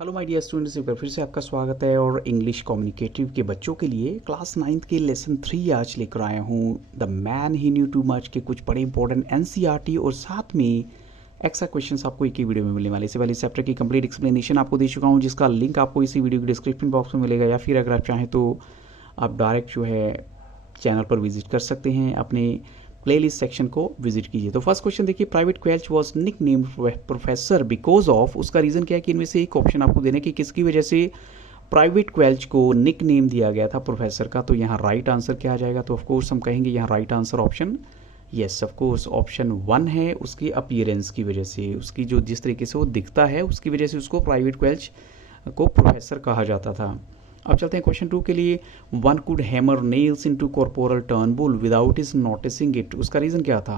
Hello my dear students, एक बार फिर से आपका स्वागत है। और इंग्लिश कम्युनिकेटिव के बच्चों के लिए क्लास 9th के लेसन 3 आज लेकर आया हूँ। The man he new too much के कुछ बड़े इंपॉर्टेंट एनसीईआरटी और साथ में एक्स्ट्रा क्वेश्चंस आपको एक ही वीडियो में मिलने वाले। इससे पहले चैप्टर की कंप्लीट एक्सप्लेनेशन आपको दे चुका हूँ, जिसका लिंक आपको इसी वीडियो के डिस्क्रिप्शन बॉक्स में मिलेगा, या फिर अगर आप चाहें तो आप डायरेक्ट जो है चैनल पर विजिट कर सकते हैं, अपने प्लेलिस्ट सेक्शन को विजिट कीजिए। तो फर्स्ट क्वेश्चन देखिए, private Quelch was nick name professor because of. उसका रीजन क्या है कि इनमें से एक ऑप्शन आपको देने की किसकी वजह से प्राइवेट क्वेल्च को निक नेम दिया गया था प्रोफेसर का। तो यहाँ राइट आंसर क्या आ जाएगा? तो ऑफकोर्स हम कहेंगे यहाँ right answer option yes of course option 1 है। उसकी अपीयरेंस की वजह से, उसकी जो जिस तरीके से वो दिखता है उसकी वजह से उसको प्राइवेट क्वेल्च को प्रोफेसर कहा जाता था। अब चलते हैं क्वेश्चन 2 के लिए। One could hammer nails into corporal Turnbull without is noticing it. उसका रीज़न क्या था?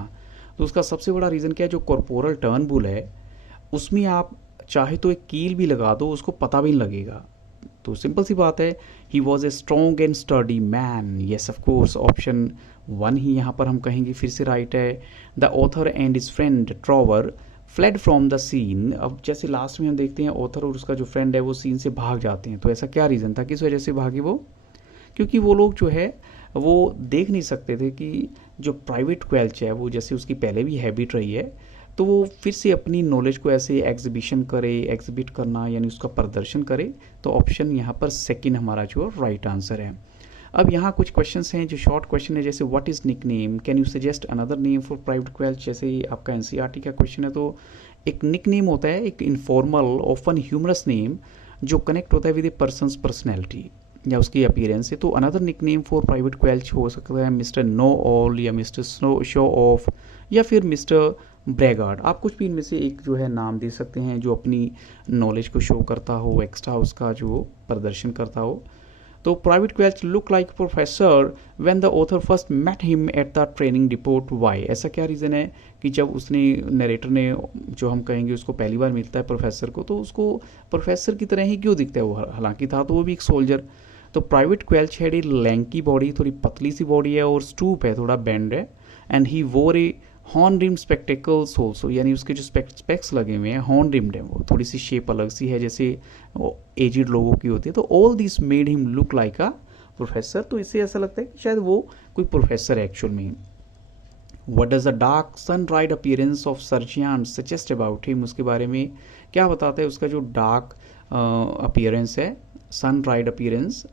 तो उसका सबसे बड़ा रीज़न क्या है, जो कॉर्पोरल टर्नबुल है उसमें आप चाहे तो एक कील भी लगा दो, उसको पता भी नहीं लगेगा। तो सिंपल सी बात है, he was a strong and study man. Yes of course option 1 ही यहाँ पर हम कहेंगे फिर से राइट है। The author and his friend Trower fled from the scene. अब जैसे लास्ट में हम देखते हैं ऑथर और उसका जो फ्रेंड है वो सीन से भाग जाते हैं। तो ऐसा क्या रीज़न था, किस वजह से भागे वो? क्योंकि वो लोग जो है वो देख नहीं सकते थे कि जो प्राइवेट क्वेल्च है वो, जैसे उसकी पहले भी हैबिट रही है, तो वो फिर से अपनी नॉलेज को ऐसे एग्जीबिशन करे, एग्जिबिट करना यानी उसका प्रदर्शन करे। तो ऑप्शन यहाँ पर सेकंड हमारा जो राइट आंसर है। अब यहाँ कुछ क्वेश्चंस हैं जो शॉर्ट क्वेश्चन है, जैसे what is nick name, can you suggest another name for private Quelch. जैसे आपका एनसीईआरटी का क्वेश्चन है, तो एक निक नेम होता है एक इनफॉर्मल ऑफन ह्यूमरस नेम जो कनेक्ट होता है विद ए पर्सनस पर्सनैलिटी या उसकी अपीयरेंस से। तो another nick name for private Quelch हो सकता है मिस्टर नो ऑल या मिस्टर स्नो शो ऑफ या फिर मिस्टर ब्रैगार्ड। आप कुछ भी इनमें से एक जो है नाम दे सकते हैं जो अपनी नॉलेज को शो करता हो, एक्स्ट्रा उसका जो प्रदर्शन करता हो। तो private Quelch look like professor when the author first met him at the training depot. Why? ऐसा क्या रीज़न है कि जब उसने नरेटर ने जो हम कहेंगे उसको पहली बार मिलता है प्रोफेसर को, तो उसको प्रोफेसर की तरह ही क्यों दिखता है वो? हालांकि था तो वो भी एक सोल्जर। तो private Quelch had a lanky body, थोड़ी पतली सी बॉडी है और स्टूप है, थोड़ा बेंड है। एंड ही वोर ए हॉर्न रिम स्पेक्टिकल्स ऑल्सो, यानी उसके जो स्पेक्स लगे हुए हैं हॉर्न रिम्ड है, वो थोड़ी सी शेप अलग सी है जैसे एजिड लोगों की होती है। तो all this made him look like a professor. तो इससे ऐसा लगता है कि शायद वो कोई प्रोफेसर है एक्चुअल में। What does the dark sun ride appearance of sergeant suggest about him. उसके बारे में क्या बताता है उसका जो डार्क अपीयरेंस है, सन राइड अपीयरेंस।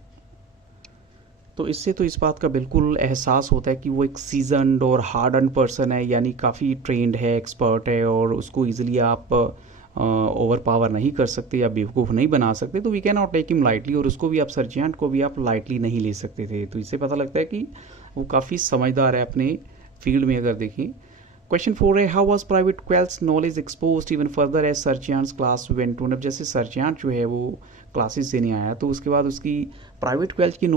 तो इससे तो इस बात का बिल्कुल एहसास होता है कि वो एक सीजनड और हार्डन पर्सन है, यानी काफ़ी ट्रेंड है, एक्सपर्ट है, और उसको इजीली आप ओवर पावर नहीं कर सकते या बेवकूफ़ नहीं बना सकते। तो we can not take him lightly, और उसको भी आप सर्जियंट को भी आप लाइटली नहीं ले सकते थे। तो इससे पता लगता है कि वो काफ़ी समझदार है अपने फील्ड में। अगर देखें क्वेश्चन 4 है, how was private Quelch knowledge exposed even further as sergeant's class went on. अब जैसे सर्जियंट जो है वो क्लासेस देने आया, तो उसके बाद उसकी प्राइवेट क्वेल्च की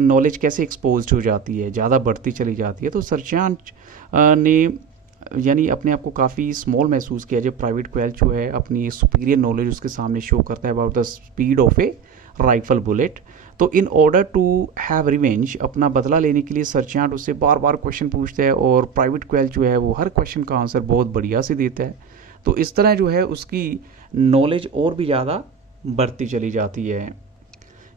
नॉलेज कैसे एक्सपोज हो जाती है, ज़्यादा बढ़ती चली जाती है। तो सर्जियंट ने यानी अपने आप को काफ़ी स्मॉल महसूस किया जब प्राइवेट क्वेल्च जो है अपनी सुपीरियर नॉलेज उसके सामने शो करता है about the speed of a rifle bullet. तो in order to have revenge, अपना बदला लेने के लिए सर्जियंट उससे बार बार क्वेश्चन पूछता है, और प्राइवेट क्वेल्च जो है वो हर क्वेश्चन का आंसर बहुत बढ़िया से देता है। तो इस तरह जो है उसकी नॉलेज और भी ज़्यादा बढ़ती चली जाती है।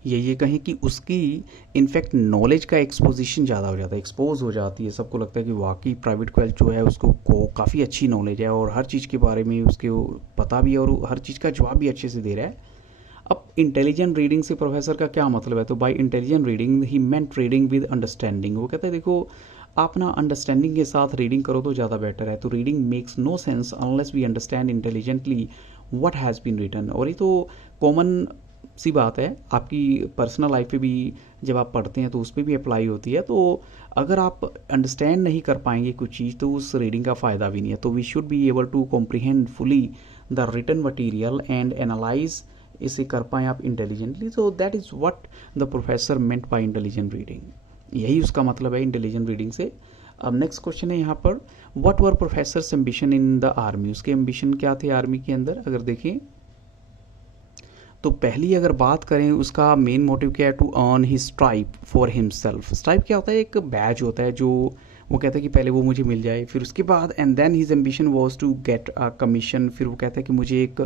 ये कहें कि उसकी इनफैक्ट नॉलेज का एक्सपोजिशन ज़्यादा हो जाता है, एक्सपोज हो जाती है। सबको लगता है कि वाकई प्राइवेट क्वेल्च जो है उसको काफ़ी अच्छी नॉलेज है और हर चीज़ के बारे में उसके पता भी है और हर चीज़ का जवाब भी अच्छे से दे रहा है। अब इंटेलिजेंट रीडिंग से प्रोफेसर का क्या मतलब है? तो by intelligent reading he meant reading with understanding. वो कहते हैं देखो आप ना अंडरस्टैंडिंग के साथ रीडिंग करो तो ज़्यादा बेटर है। तो reading makes no sense unless we understand intelligently what has been written. और ये तो कॉमन सी बात है, आपकी पर्सनल लाइफ पे भी जब आप पढ़ते हैं तो उस पर भी अप्लाई होती है। तो अगर आप अंडरस्टैंड नहीं कर पाएंगे कुछ चीज़ तो उस रीडिंग का फ़ायदा भी नहीं है। तो we should be able to comprehend fully the written material and analyse, इसे कर पाएँ आप इंटेलिजेंटली। तो that is what the professor meant by intelligent reading, यही उसका मतलब है इंटेलिजेंट रीडिंग से। अब नेक्स्ट क्वेश्चन है यहाँ पर, what were professors ambition in the army. उसके एम्बिशन क्या थे आर्मी के अंदर? अगर देखें तो पहली अगर बात करें उसका मेन मोटिव क्या है, to earn his stripe for himself. Stripe क्या होता है? एक बैज होता है जो वो कहता है कि पहले वो मुझे मिल जाए, फिर उसके बाद and then his ambition was to get a commission. फिर वो कहता है कि मुझे एक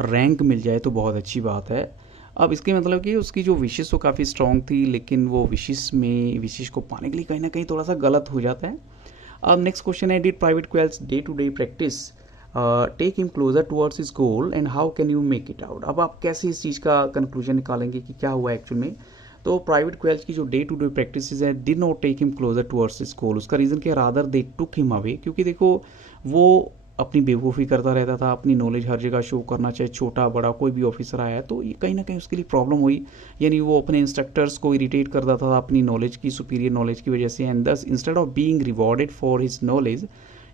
रैंक मिल जाए तो बहुत अच्छी बात है। अब इसके मतलब कि उसकी जो विशेष तो काफ़ी स्ट्रॉन्ग थी, लेकिन वो विशेष को पाने के लिए कहीं ना कहीं थोड़ा सा गलत हो जाता है। अब नेक्स्ट क्वेश्चन है, did Private Quelch day to day practice take him closer towards his goal and how can you make it out. अब आप कैसे इस चीज़ का कंक्लूजन निकालेंगे कि क्या हुआ एक्चुअल में। तो प्राइवेट क्वेल्स की जो डे टू डे प्रैक्टिस है did not take him closer towards his goal, उसका रीज़न क्या, rather they took him away. क्योंकि देखो वो अपनी बेवकूफ़ी करता रहता था, अपनी नॉलेज हर जगह शो करना, चाहे छोटा बड़ा कोई भी ऑफिसर आया है तो ये कहीं ना कहीं उसके लिए प्रॉब्लम हुई। यानी वो अपने इंस्ट्रक्टर्स को इरिटेट करता था अपनी नॉलेज की, सुपीरियर नॉलेज की वजह से, and thus instead of being rewarded for his knowledge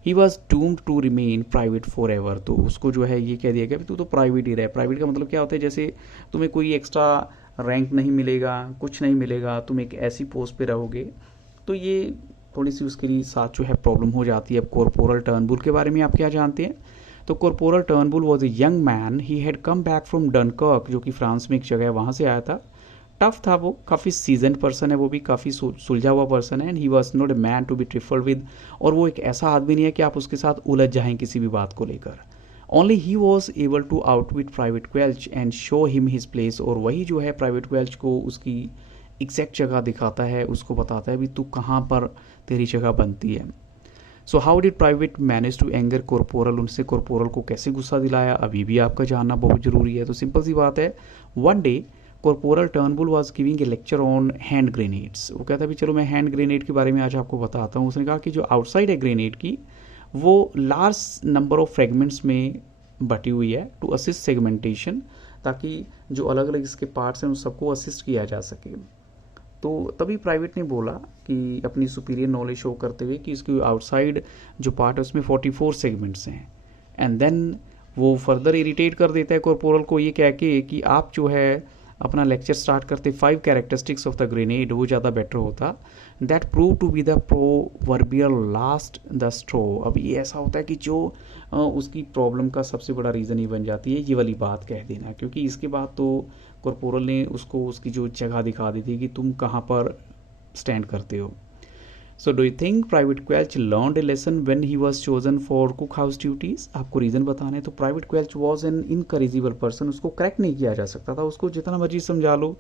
he was doomed to remain private forever. तो उसको जो है ये कह दिया गया तू तो प्राइवेट ही रहे। प्राइवेट का मतलब क्या होता है, जैसे तुम्हें कोई एक्स्ट्रा रैंक नहीं मिलेगा, कुछ नहीं मिलेगा, तुम एक ऐसी पोस्ट पे रहोगे। तो ये थोड़ी सी उसके लिए साथ जो है प्रॉब्लम हो जाती है। अब कॉर्पोरल टर्नबुल के बारे में आप क्या जानते हैं। तो corporal Turnbull was a young man, he had come back from Dunkirk, जो कि फ्रांस में एक जगह है, वहाँ से आया था। टफ था वो, काफ़ी सीजन पर्सन है, वो भी काफ़ी सुलझा हुआ पर्सन है, and he was not a man to be trifled with. और वो एक ऐसा आदमी नहीं है कि आप उसके साथ उलझ जाएं किसी भी बात को लेकर। Only he was able to outwit private Quelch and show him his place. और वही जो है प्राइवेट क्वेल्च को उसकी एग्जैक्ट जगह दिखाता है, उसको बताता है भी तू कहाँ पर तेरी जगह बनती है। So how did Private manage to anger Corporal, उनसे कॉर्पोरल को कैसे गुस्सा दिलाया, अभी भी आपका जानना बहुत ज़रूरी है। तो सिंपल सी बात है, one day corporal Turnbull was giving a lecture on hand grenades. वो कहता है भी चलो मैं हैंड ग्रेनेड के बारे में आज आपको बताता हूँ। उसने कहा कि जो आउटसाइड है ग्रेनेड की वो लार्ज नंबर ऑफ फ्रेगमेंट्स में बटी हुई है टू असिस्ट सेगमेंटेशन, ताकि जो अलग अलग इसके पार्ट्स हैं उन सबको असिस्ट किया जा सके। तो तभी प्राइवेट ने बोला कि अपनी सुपीरियर नॉलेज शो करते हुए कि इसकी आउटसाइड जो पार्ट है उसमें 44 सेगमेंट्स हैं। एंड देन वो फर्दर इरिटेट कर देता है कॉर्पोरल को ये कह के कि आप जो है अपना लेक्चर स्टार्ट करते 5 कैरेक्टरिस्टिक्स ऑफ द ग्रेनेड, वो ज़्यादा बेटर होता। That prove to be the proverbial last the straw. अब ये ऐसा होता है कि जो उसकी प्रॉब्लम का सबसे बड़ा रीज़न ही बन जाती है ये वाली बात कह देना, क्योंकि इसके बाद तो कॉर्पोरल ने उसको उसकी जो जगह दिखा दी थी कि तुम कहाँ पर स्टैंड करते हो। So do you think private Quelch learned a lesson when he was chosen for cook house duties. आपको रीज़न बताना है। तो private Quelch was an incorrigible person, उसको करेक्ट नहीं किया जा सकता था, उसको जितना मर्जी समझा लो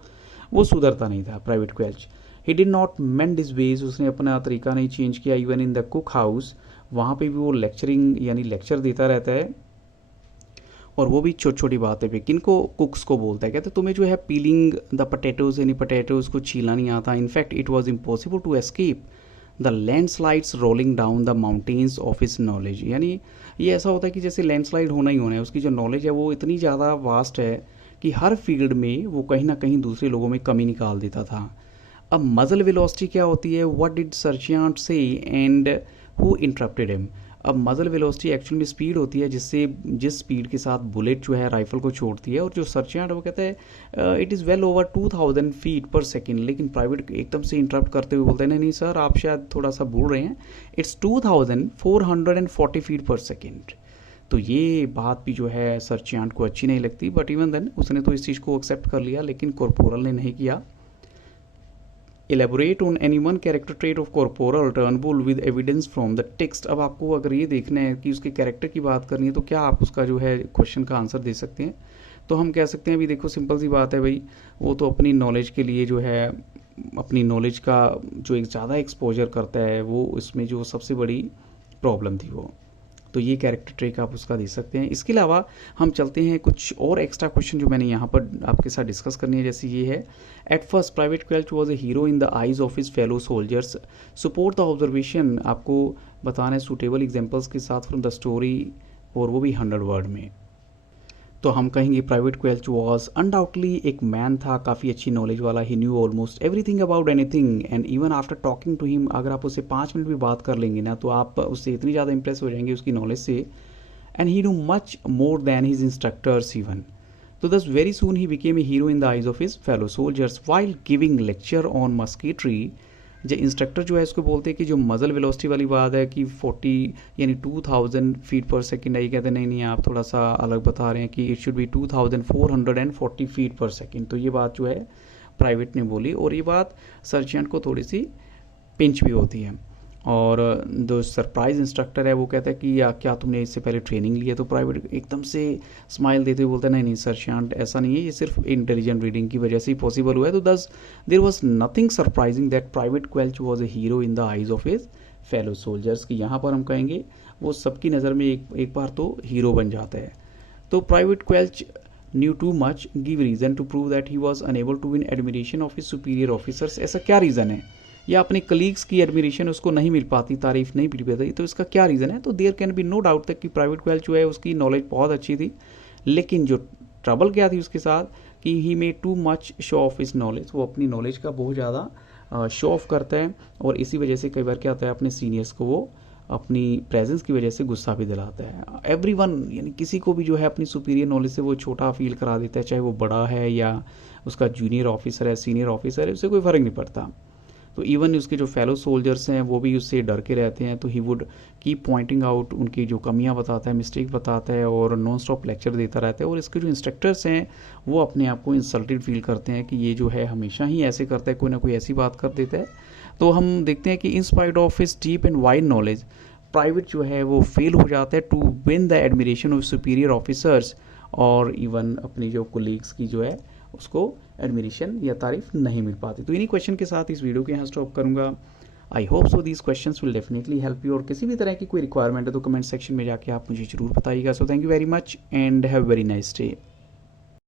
वो सुधरता नहीं था private Quelch. He did not mend his ways, उसने अपना तरीका नहीं चेंज किया। Even in the cook house, वहाँ पे भी वो लेक्चरिंग यानी लेक्चर देता रहता है, और वो भी छोटी छोटी बातें पे। किनको, कुक्स को बोलता है, कहते तुम्हें जो है पीलिंग द पोटैटोज यानी पोटैटोज को छीलना नहीं आता। In fact it was impossible to escape the landslides rolling down the mountains of his knowledge. यानी ये ऐसा होता है कि जैसे लैंडस्लाइड होना ही होना है, उसकी जो नॉलेज है वो इतनी ज़्यादा वास्ट है कि हर फील्ड में वो कहीं ना कहीं दूसरे लोगों में कमी निकाल देता था। अब मजल वेलोसिटी क्या होती है, व्हाट डिड सर्चियांट से एंड हु इंटरप्टेड हिम। अब मजल वेलोसिटी एक्चुअल में स्पीड होती है जिससे जिस स्पीड के साथ बुलेट जो है राइफल को छोड़ती है, और जो सर्चियांट वो कहता है it is well over 2000 feet पर सेकेंड। लेकिन प्राइवेट एकदम से इंटरप्ट करते हुए बोलते हैं नहीं नहीं सर आप शायद थोड़ा सा भूल रहे हैं, इट्स 2440 फीट पर सेकेंड। तो ये बात भी जो है सर्चियांट को अच्छी नहीं लगती, बट इवन देन उसने तो इस चीज़ को एक्सेप्ट कर लिया, लेकिन कॉर्पोरल ने नहीं किया। Elaborate on any one character trait of corporal Turnbull with evidence from the text। अब आपको अगर ये देखना है कि उसके कैरेक्टर की बात करनी है तो क्या आप उसका जो है क्वेश्चन का आंसर दे सकते हैं। तो हम कह सकते हैं अभी देखो सिंपल सी बात है भाई, वो तो अपनी नॉलेज के लिए जो है अपनी नॉलेज का जो एक ज़्यादा एक्सपोजर करता है, वो इसमें जो सबसे बड़ी प्रॉब्लम थी वो। तो ये कैरेक्टर ट्रेक आप उसका दे सकते हैं। इसके अलावा हम चलते हैं कुछ और एक्स्ट्रा क्वेश्चन जो मैंने यहाँ पर आपके साथ डिस्कस करनी है। जैसे ये है, at first private Quelch was a hero in the eyes of his fellow soldiers, support the observation. आपको बताना है सूटेबल एग्जाम्पल्स के साथ फ्रॉम द स्टोरी, और वो भी 100 वर्ड में। तो हम कहेंगे प्राइवेट क्वेल्च वॉज अनडाउटली एक मैन था, काफ़ी अच्छी नॉलेज वाला। He knew almost everything about anything and even after talking to him, अगर आप उससे 5 मिनट भी बात कर लेंगे ना तो आप उससे इतनी ज़्यादा इंप्रेस हो जाएंगे उसकी नॉलेज से। And he knew much more than his instructors even. तो thus very soon he became a hero in the eyes of his fellow soldiers while giving lecture on musketry. जो इंस्ट्रक्टर जो है इसको बोलते हैं कि जो मजल वेलोसिटी वाली बात है कि 40 यानी 2000 फीट पर सेकेंड है, ये कहते हैं नहीं नहीं आप थोड़ा सा अलग बता रहे हैं कि इट शुड बी 2440 फीट पर सेकेंड। तो ये बात जो है प्राइवेट ने बोली, और ये बात सर्चियंट को थोड़ी सी पिंच भी होती है। और जो सरप्राइज इंस्ट्रक्टर है वो कहता है कि या क्या तुमने इससे पहले ट्रेनिंग ली है, तो प्राइवेट एकदम से स्माइल देते हुए बोलता है नहीं नहीं सर शांत, ऐसा नहीं है, ये सिर्फ इंटेलिजेंट रीडिंग की वजह से ही पॉसिबल हुआ है। तो thus there was nothing surprising that private Quelch was a hero in the eyes of his fellow soldiers, कि यहाँ पर हम कहेंगे वो सबकी नज़र में एक बार तो हीरो बन जाता है। तो private क्वेल्च knew too much give reason to prove that he was unable to win admiration of his superior officers। ऐसा क्या रीज़न है, या अपने कलीग्स की एडमिरेशन उसको नहीं मिल पाती, तारीफ नहीं मिल पाती, तो इसका क्या रीज़न है। तो there can be no doubt तक कि प्राइवेट क्वेल्च जो है उसकी नॉलेज बहुत अच्छी थी, लेकिन जो ट्रबल क्या थी उसके साथ कि he may too much show off his knowledge, वो अपनी नॉलेज का बहुत ज़्यादा शो ऑफ करता है, और इसी वजह से कई बार क्या होता है अपने सीनियर्स को वो अपनी प्रेजेंस की वजह से गुस्सा भी दिलाता है। एवरीवन यानी किसी को भी जो है अपनी सुपीरियर नॉलेज से वो छोटा फील करा देता है, चाहे वो बड़ा है या उसका जूनियर ऑफिसर है, सीनियर ऑफिसर है, उससे कोई फ़र्क नहीं पड़ता। तो इवन उसके जो फेलो सोल्जर्स हैं वो भी उससे डर के रहते हैं, तो he would keep pointing out, उनकी जो कमियां बताता है, मिस्टेक बताता है और नॉन स्टॉप लेक्चर देता रहता है। और इसके जो इंस्ट्रक्टर्स हैं वो अपने आप को इंसल्टेड फील करते हैं कि ये जो है हमेशा ही ऐसे करता है, कोई ना कोई ऐसी बात कर देता है। तो हम देखते हैं कि in spite of his deep and wide knowledge private जो है वो फेल हो जाता है to win the admiration of superior officers, और इवन अपनी जो कोलीग्स की जो है उसको एडमिरेशन या तारीफ नहीं मिल पाती। तो इन्हीं क्वेश्चन के साथ इस वीडियो को यहाँ स्टॉप करूँगा। I hope so these questions will definitely help you, और किसी भी तरह की कोई रिक्वायरमेंट है तो कमेंट सेक्शन में जाके आप मुझे जरूर बताइएगा। So thank you very much and have very nice day.